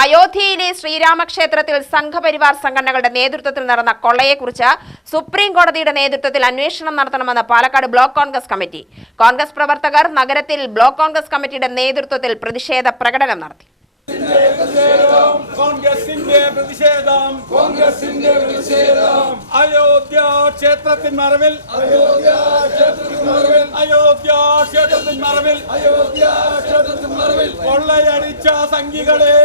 അയോധ്യയിലെ ശ്രീരാമക്ഷേത്രത്തിൽ സംഘപരിവാർ സംഘടനകളുടെ നേതൃത്വത്തിൽ നടന്ന കൊള്ളയെക്കുറിച്ച് സുപ്രീം കോടതിയുടെ നേതൃത്വത്തിൽ അന്വേഷണം നടത്തണമെന്ന് പാലക്കാട് ബ്ലോക്ക് കോൺഗ്രസ് കമ്മിറ്റി. കോൺഗ്രസ് പ്രവർത്തകർ നഗരത്തിൽ ബ്ലോക്ക് കോൺഗ്രസ് കമ്മിറ്റിയുടെ നേതൃത്വത്തിൽ പ്രതിഷേധ പ്രകടനം നടത്തി. അയോധ്യ ക്ഷേത്രത്തിൻ മറവിൽ കൊള്ളയടിച്ച സംഘികളെ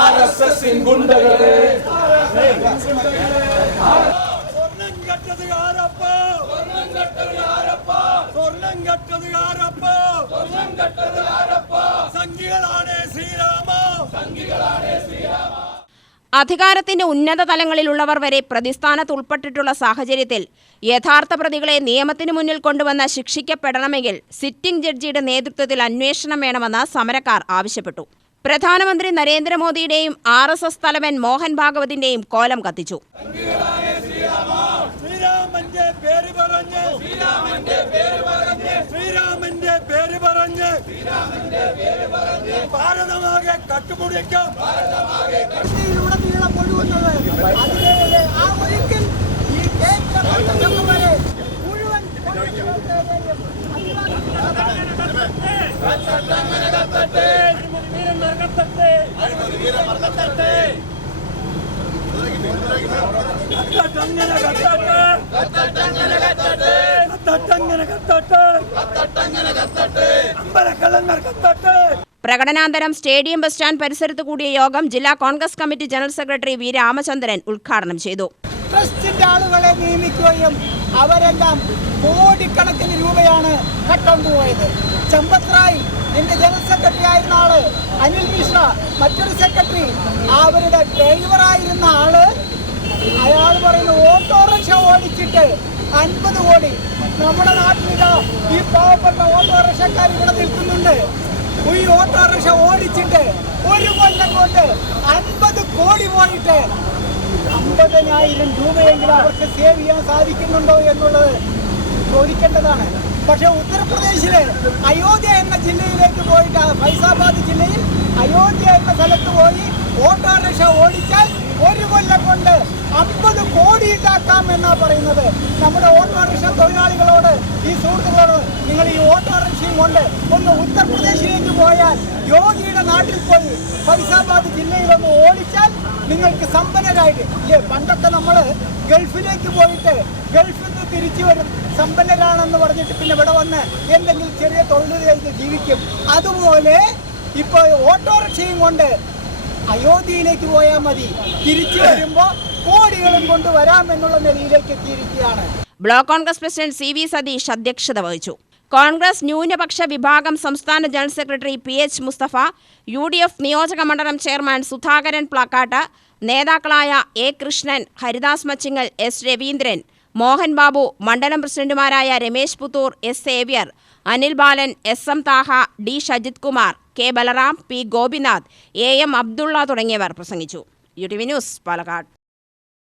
ആർഎസ്എസിൻ ഗുണ്ടകളെ അധികാരത്തിന്റെ ഉന്നത തലങ്ങളിലുള്ളവർ വരെ പ്രതിസ്ഥാനത്ത് ഉൾപ്പെട്ടിട്ടുള്ള സാഹചര്യത്തിൽ യഥാർത്ഥ പ്രതികളെ നിയമത്തിന് മുന്നിൽ കൊണ്ടുവന്ന് ശിക്ഷിക്കപ്പെടണമെങ്കിൽ സിറ്റിംഗ് ജഡ്ജിയുടെ നേതൃത്വത്തിൽ അന്വേഷണം വേണമെന്ന് സമരക്കാർ ആവശ്യപ്പെട്ടു. പ്രധാനമന്ത്രി നരേന്ദ്രമോദിയുടെയും RSS തലവൻ മോഹൻ ഭാഗവതിന്റെയും കോലം കത്തിച്ചു. പ്രകടനാന്തരം സ്റ്റേഡിയം ബസ് സ്റ്റാൻഡ് പരിസരത്ത് കൂടിയ യോഗം ജില്ലാ Congress committee general secretary V Ramachandran ഉദ്ഘാടനം ചെയ്തു. ട്രസ്റ്റിന്റെ ആളുകളെ നിയമിക്കുകയും അവരെല്ലാം കോടിക്കണക്കിന് രൂപയാണ് കട്ടുകൊണ്ടുപോയത്. ചമ്പത്രായി എന്റെ ജനറൽ സെക്രട്ടറി ആയിരുന്ന ആള്, അനിൽ മിശ്ര മറ്റൊരു സെക്രട്ടറി, അവരുടെ ഡ്രൈവറായിരുന്ന ആള്, അയാൾ പറയുന്ന ഓട്ടോറിക്ഷ ഓടിച്ചിട്ട് 50 കോടി. നമ്മുടെ നാട്ടിലിതാ ഈ പാവപ്പെട്ട ഓട്ടോറിക്ഷക്കാർ ഇവിടെ നിൽക്കുന്നുണ്ട്. ഈ ഓട്ടോറിക്ഷ ഓടിച്ചിട്ട് ഒരു കൊല്ലം കൊണ്ട് 50 കോടി പോയിട്ട് 50,000 രൂപയെങ്കിലും അവർക്ക് സേവ് ചെയ്യാൻ സാധിക്കുന്നുണ്ടോ എന്നുള്ളത് ചോദിക്കേണ്ടതാണ്. പക്ഷെ ഉത്തർപ്രദേശിലെ അയോധ്യ എന്ന ജില്ലയിലേക്ക് പോയിട്ട്, ഫൈസാബാദ് ജില്ലയിൽ അയോധ്യ എന്ന സ്ഥലത്ത് പോയി ഓട്ടോറിക്ഷ ഓടിച്ചാൽ ഒരു കൊല്ലം കൊണ്ട് 50 കോടി ഉണ്ടാക്കാം എന്നാണ് പറയുന്നത്. നമ്മുടെ ഓട്ടോറിക്ഷ തൊഴിലാളികളോട്, ഈ സുഹൃത്തുക്കളോട്, നിങ്ങൾ ഈ ഓട്ടോറിക്ഷയും കൊണ്ട് ഒന്ന് ഉത്തർപ്രദേശിലേക്ക് പോയാൽ, യോഗിയുടെ നാട്ടിൽ പോയി ഫൈസാബാദ് ജില്ലയിലൊന്ന് ഓടിച്ചാൽ നിങ്ങൾക്ക് സമ്പന്നരായിട്ട്, പണ്ടൊക്കെ നമ്മൾ ഗൾഫിലേക്ക് പോയിട്ട് ഗൾഫിൽ നിന്ന് തിരിച്ചു വരും, സമ്പന്നരാണെന്ന് പറഞ്ഞിട്ട് പിന്നെ ഇവിടെ വന്ന് എന്തെങ്കിലും ചെറിയ തൊഴിൽ ചെയ്ത് ജീവിക്കും. അതുപോലെ ഇപ്പോൾ ഓട്ടോറിക്ഷയും കൊണ്ട് അയോധ്യയിലേക്ക് പോയാൽ മതി, തിരിച്ചു വരുമ്പോൾ കോടികളും കൊണ്ട് വരാമെന്നുള്ള നിലയിലേക്ക് എത്തിയിരിക്കുകയാണ്. Block Congress president CV Satheesh അധ്യക്ഷത വഹിച്ചു. കോൺഗ്രസ് ന്യൂനപക്ഷ വിഭാഗം സംസ്ഥാന general secretary PH Musthafa, UDF നിയോജക മണ്ഡലം ചെയർമാൻ സുധാകരൻ പ്ലാക്കാട്ട്, നേതാക്കളായ A കൃഷ്ണൻ, ഹരിദാസ് മച്ചിങ്ങൽ, S രവീന്ദ്രൻ, മോഹൻ ബാബു, മണ്ഡലം പ്രസിഡന്റുമാരായ Ramesh Puthur, S Xavier, Anil Balan, SM Thaha, D Shajith Kumar, K Balaram, P Gopinath, AM Abdulla തുടങ്ങിയവർ പ്രസംഗിച്ചു. UTV news Palakkad.